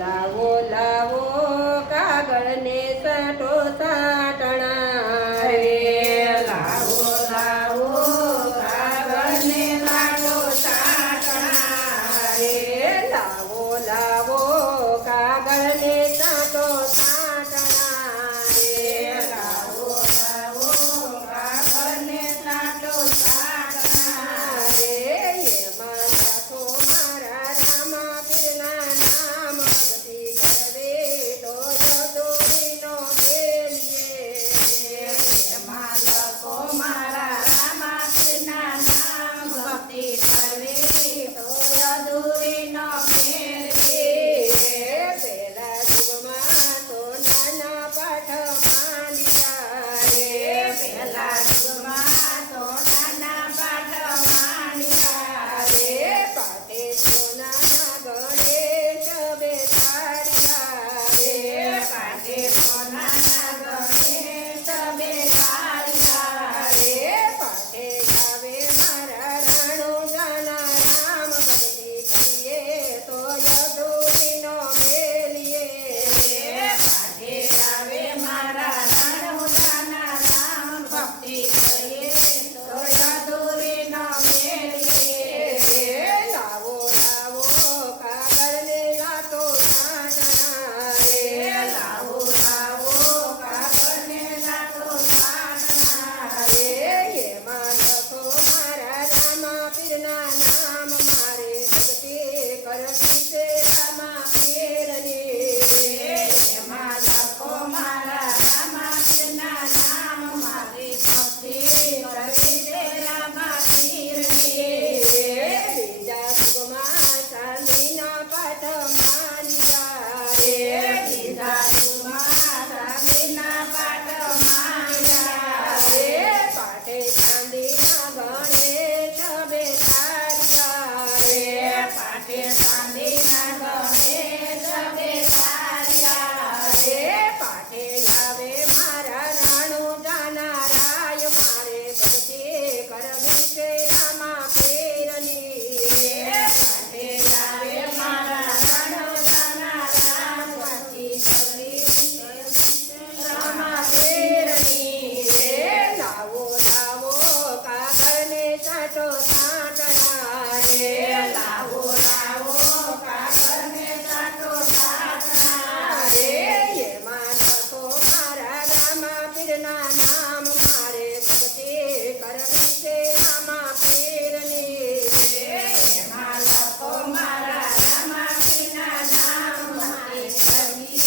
લાવો લાવો કાગળને સાટો સાટણા રે લાવો લાવો કાગળને સાટો સાટણા રે લાવો લાવો કાગળને સાટો સાટણા રે લાવો લાવો કાગળને સાટો સાટણા રે એમાં લખો મારા રામા પીરના નામ ભક્તિ કરવે તો જદોરીનો ખેલીએ એમાં લખો મારા રામાપીરના નામ ભક્તિ કરવી તો અધૂરીનો ફેરવી પેલા યુગમાં તો નાના પાઠ માંડ્યા રે પેલા યુગમાં તો નાના પાઠ માંડ્યા રે પાટે તો નાના ગણેશ બેસાડ્યા રે રે પાટે તો નાના ગણેશ બેસાડ્યા રે પાટે ગાવે મારા રાણુજાના રામ ભક્તિ કરીએ તો અધૂરીનો મેલીએ રે પાટે આવે મારા રણુજાના રામ ભક્તિ કરીએ તો અધૂરીનો મેળીએ લાવો લાવો કાગળને આટો સાટણા રે લાવો લાવો કાગળને સાટો સાટણા રે એમાં લખો મારા રામા પીરના નામ મારે ભક્તિ કરવી છે રામા પીરની એમાં લખો મારા રામાપીરના નામ મારી ભક્તિ કરવી છે રામાપીરની બીજા યુગમાં ચાંદીના પાઠ માંડ્યા રે બીજા યુગમાં રામીના પાઠ માંડ્યા રે પાટે ચાંદીના ગણેશ બેસાડ્યા રે પાટે ચાંદીના ગણેશ બેસાડ્યા રે પાટે આવે મારા રાણુજાના રાય મારે ભક્તિ કરવી છે રામા પીરની પાટે આવે મારા રણુજાના રામ ભક્તિ કરવી રામાપીરની રે લાવો લાવો કાગળને સાટો સાટણા રે રે લાવો લાવો કાગળને સાટો સાટણા રે એમાં લખો મારા રામા પીરના નામ મારે ભક્તિ કરવી છે રામા પીરની એમાં લખો મારા રામાપીરના નામ મારે કરવી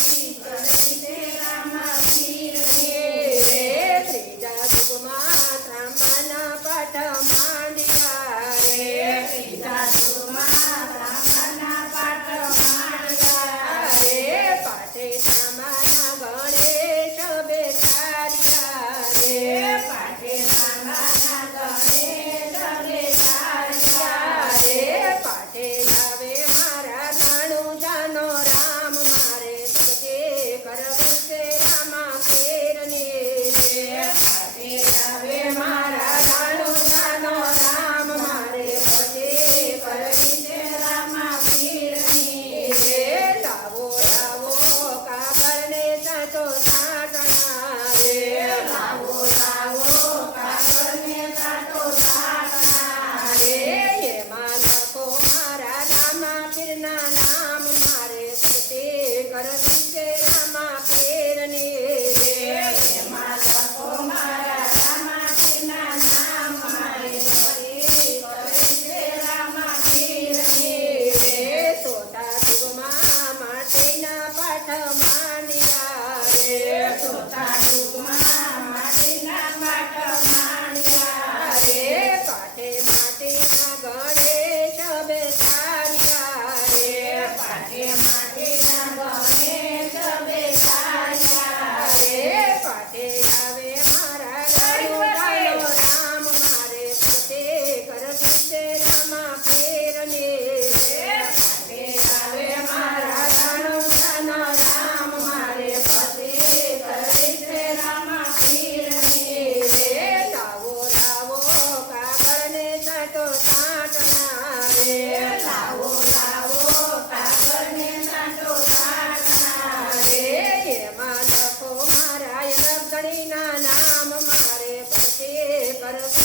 છે રામાપીરની રે ત્રીજા યુગમાં ત્રાંબાના પાઠ માંડ્યા રે રે ત્રીજા યુગમાં બ્રાહ્મણના પાઠ માંડ્યા રે પાટે ત્રાંબાના ગણેશ બેસાડ્યા રે રે પાટે રામાના ગણેશ બેસાડ્યા રે પાટે આવે મારા રાણુજાનો રામ મારે ભક્તિ કરવી છે રામા પીરની રે પાટે આવે મારા રાણુજાનો રામ મારે ભક્તિ કરવી છે રામાપીરની રે લાવો લાવો કાગળને સાટો સાટણા રે લાવો લાવો કાગળને સાટો સાટણા રે એમાં લખો મારા રામા પીરના નામ મારે ભક્તિ કરવી છે રામા પીરની એમાં લખો મારા રામાપીરના નામ મારે ભક્તિ કરવી છે રામાપીરની રે ચોથા યુગમાં માટીના પાઠ માંડ્યા રે રે ચોથા યુગમાં માટીના પાઠ માંડ્યા રે પાટે માટીના ગણેશ બેસાડ્યા રે પાટે માટીના ગણેશ બેસાડ્યા રે પાટે આવે મારા રાણુજાનો રામ મારે ભક્તિ કરવી છે રામા પીરની પાટે આવે મારા રણુજાનો રામ ઘર